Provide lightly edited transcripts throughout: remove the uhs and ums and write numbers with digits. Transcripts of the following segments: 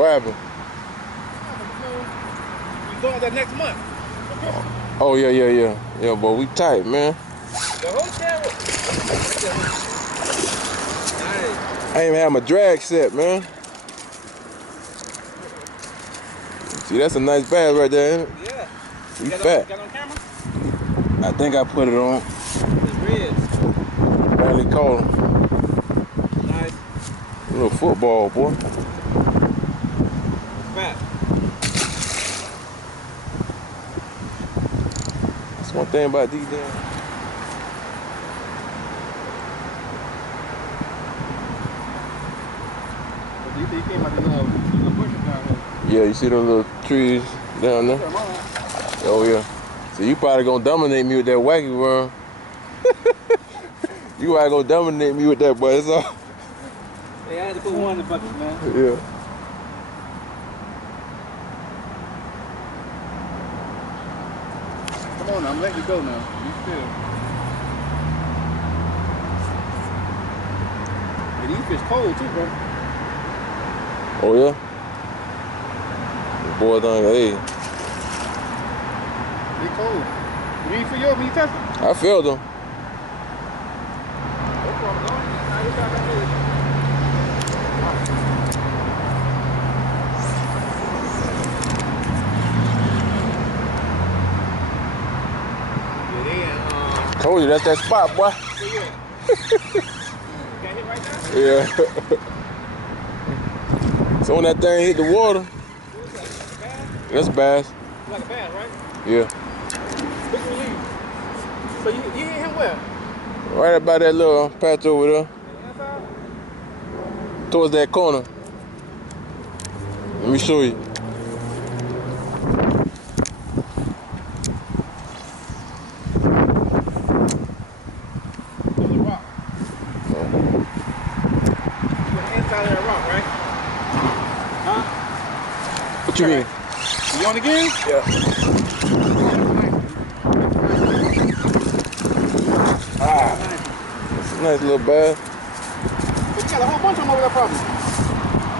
What happened? We going there next month. Oh, yeah. Yeah, boy, we tight, man. The hotel. I ain't even had my drag set, man. See, that's a nice bag right there, ain't it? Yeah. You fat. Got on camera? I think I put it on. It's red. Barely caught him. Nice. A little football, boy. Fat. That's one thing about these damn. You came out the little bushes down here. Yeah, you see those little trees down there? Oh, yeah. So you probably gonna dominate me with that wacky worm. You probably gonna dominate me with that, boy. It's all. Hey, I had to put one in the bucket, man. Yeah. Come on now, I'm letting you go now. You still. Hey, these fish cold too, bro. Oh, yeah? The boy done, hey. They cold. You ain't feel yours when you touch them? I felt them. Told you, that's that spot, boy. Yeah. So when that thing hit the water, that's bass. Like a bass, right? Yeah. Which one you? So you hit him where? Right about that little patch over there. Towards that corner. Let me show you. There's a rock. You're inside of that rock, right? Huh? What you mean? You on again? Yeah. Ah. It's a nice little bass. But you got a whole bunch of them over there, probably.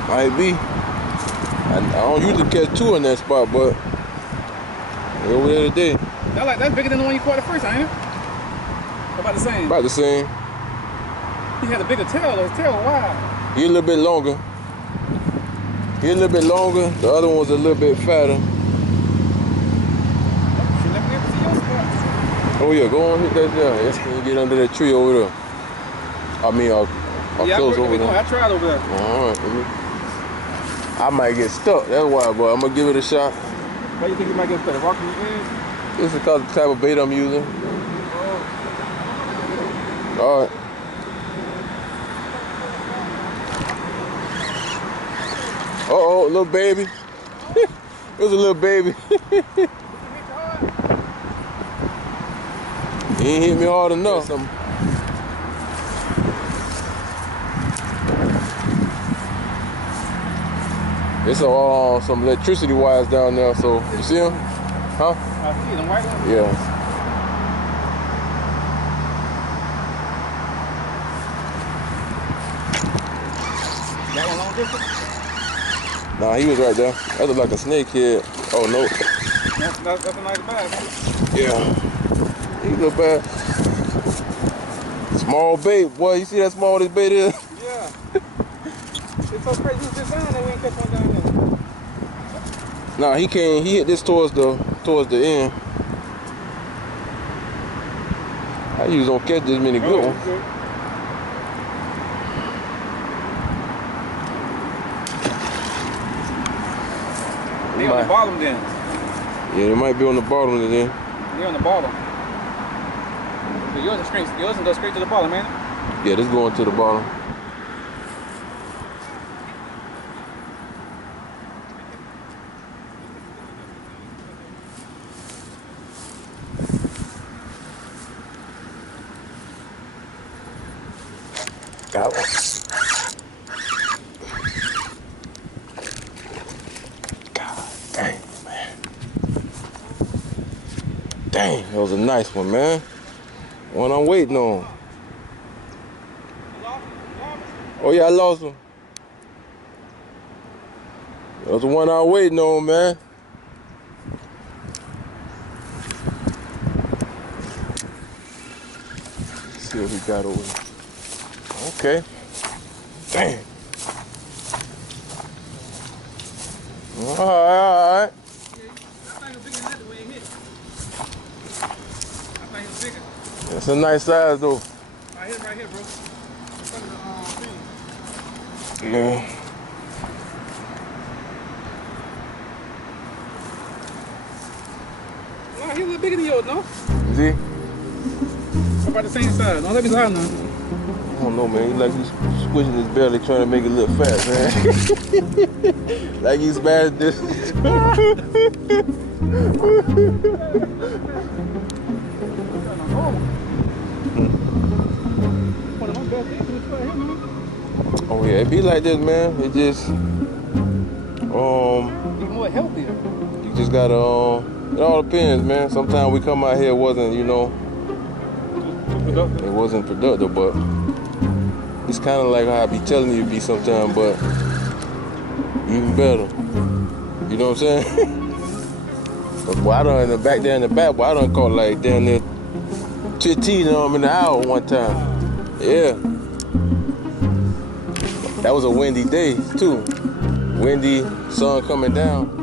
Might be. I don't usually catch two in that spot, but they over there today. That's bigger than the one you caught the first time, ain't it? About the same. About the same. He had a bigger tail, though. His tail was wide. He a little bit longer. The other one was a little bit fatter. Oh yeah, go on hit that there. Yes, can you get under that tree over there? I mean, close over there. I tried over there. All right. I might get stuck. That's why, but I'm gonna give it a shot. Why you think you might get stuck? Rock in your head? This is because of the type of bait I'm using. All right. Uh-oh, little baby. It was a little baby. He ain't hit me hard enough. There's some electricity wires down there, so you see them? Huh? I see them white ones. Yeah. That one long distance? Nah, he was right there. That looked like a snakehead. Oh no. That's a nice bag. Yeah. He look bad. Small bait, boy. You see how small this bait is? Yeah. It's so crazy. He's just down there. We ain't catch one down there. Nah, he hit this towards the end. I usually don't catch this many good ones. They on the bottom then. Yeah, they might be on the bottom then. They on the bottom. Yours will go straight to the bottom, man. Yeah, this going to the bottom. Got one. God dang, man. Dang, that was a nice one, man. One I'm waiting on. Oh yeah, I lost him. That's the one I was waiting on, man. Let's see what we got over here. Okay. Dang. Alright. I think it's bigger than that the way it hit. I think it's bigger. That's a nice size, though. I hit it right here, bro. In front of the thing. Yeah. No, he a little bigger than yours, no? See? About the same size. Don't let me lie now. I don't know, man. He like he's squishing his belly, trying to make it look fat, man. Like he's bad at this. One of my best things is right here, man. Oh yeah, it be like this, man. It just, Be more healthier. you just gotta, it all depends, man. Sometimes we come out here, it wasn't, you know, Too productive. it wasn't productive, but it's kind of like how I be telling you to be sometimes, but even better. You know what I'm saying? Cause boy, I done back there in the back, boy, I done caught like down there 15 of them in the hour one time. Yeah. That was a windy day too. Windy, sun coming down.